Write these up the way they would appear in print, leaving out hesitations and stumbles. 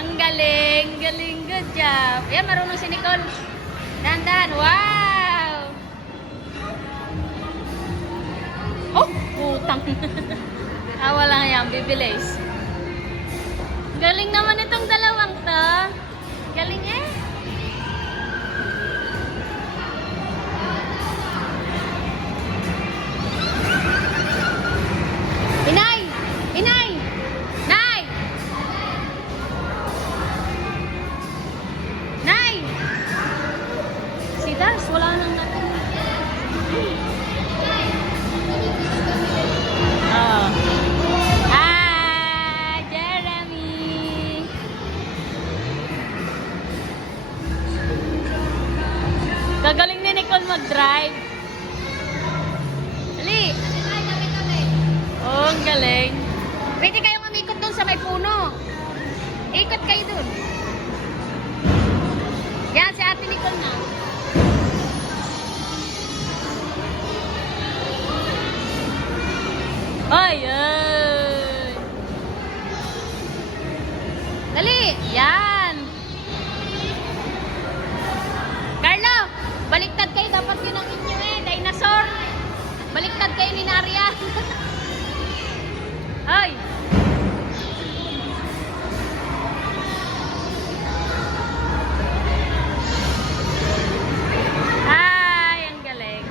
Ang galing. Galing. Good job. Ayan, marunong si Nicole. Dahan-dahan. Wow! Oh! Putang. Awa lang yan. Bibilis. Galing naman itong dalawang to. Galing eh. Inay! Inay! Nay! Nay! Si Dars, wala nang natin. Oh. Ah, Jeremy! Gagaling ni Nicole mag-drive. Dali! Oh, ang galing. Pwede kayong umikot dun sa may puno. Ikot kayo dun. Yan, si Ate Nicole na. Ay, ay. Dali, yan. Carlo, baliktad kayo. Dapat yun ang inyo eh. Dinosaur. Baliktad kayo ni Naria. Ay. Ay, ang galing.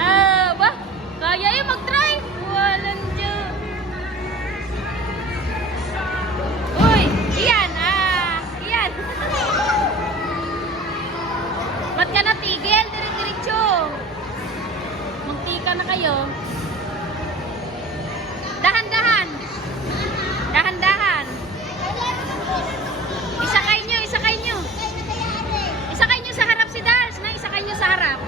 Ah, ba? Kaya yung mag-drive. Walang Diyo. Uy, iyan. Iyan. Ba't ka natigil? Diretso. Magtika na kayo. Dahan-dahan. Dahan-dahan. Isakay nyo, isakay nyo. Isakay nyo sa harap si Dars. Nay, isakay nyo sa harap.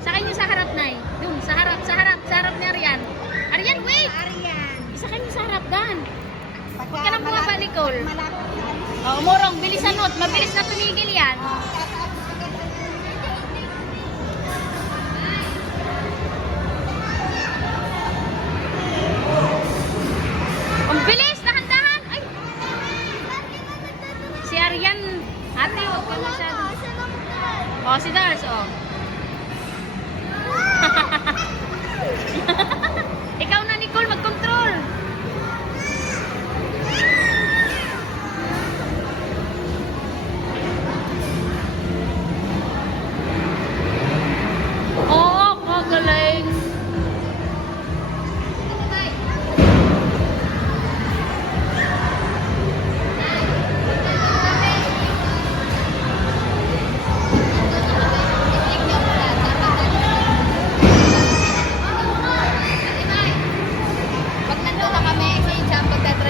Isakay nyo sa harap, Nay. Dun, sa harap ni Arian. Arian, wait! Isakay nyo sa harap, Dan. Huwag ka nang bumaba, Nicole. Oh, umurong, bilisan mo. Mabilis na tumigil yan. Ang bilis! Dahan-dahan! Ay! Si Arian, ate, huwag ka masyado. Oh, si Dars, oh. Ikaw na, Nicole, mag-control. Oo, magaling.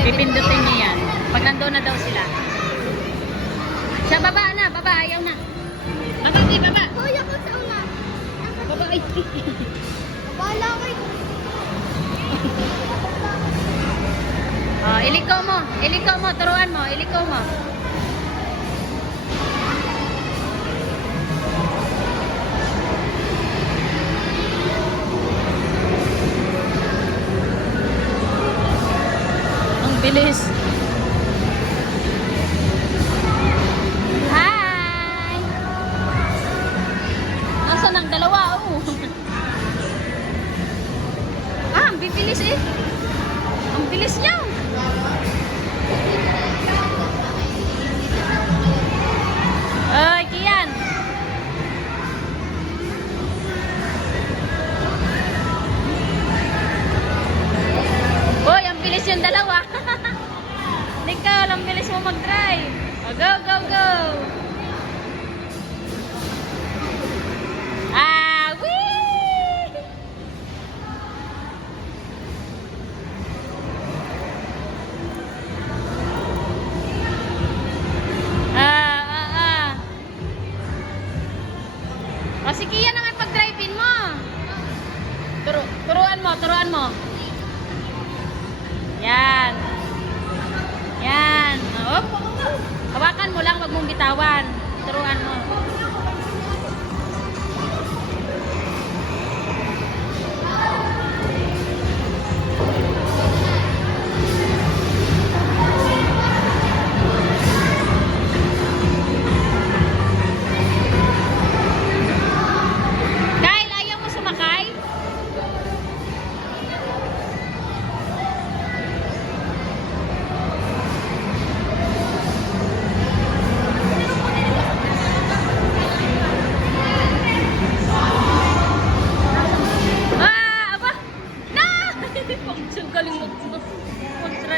Pipindutin niyo yan. Pag nandoon na daw sila. Siya, baba na. Baba, ayaw na. Baba, baba. Hoy, ako sa una. Baba, ay. Wala ko Oh, iliko mo. Iliko mo. Turuan mo. Iliko mo. Ang bilis. Hi! Nasaan ang dalawa? Oh. Ang bibilis eh. Ang bilis niya. Ay, Kian. Boy, ang bilis yung dalawa. Nicole, ang bilis mo mag-drive. Oh, go, go, go. Whee! O, si Kian naman pag-drive-in mo. Turuan mo. Yan. Yan. Op. Hawakan mo lang, wag mong bitawan. Turuan mo.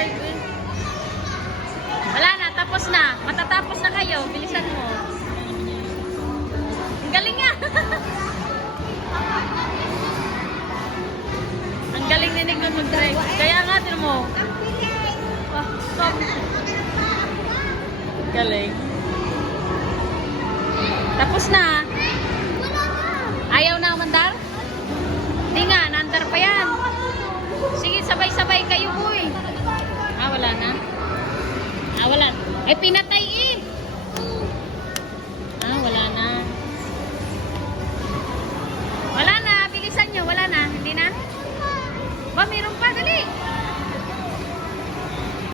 mag-drive eh. Wala na, tapos na. Matatapos na kayo. Bilisan mo. Ang galing nga. Ang galing ni Nicole mag-drive. Kaya nga, din mo. Ang bilis. Oh, stop. Galing. Tapos na. Wala na. Ayaw na mandar? Hindi nga, naandar pa yan. Sige, sabay-sabay kayo, boy. Ah, wala na? Ah, wala. Eh,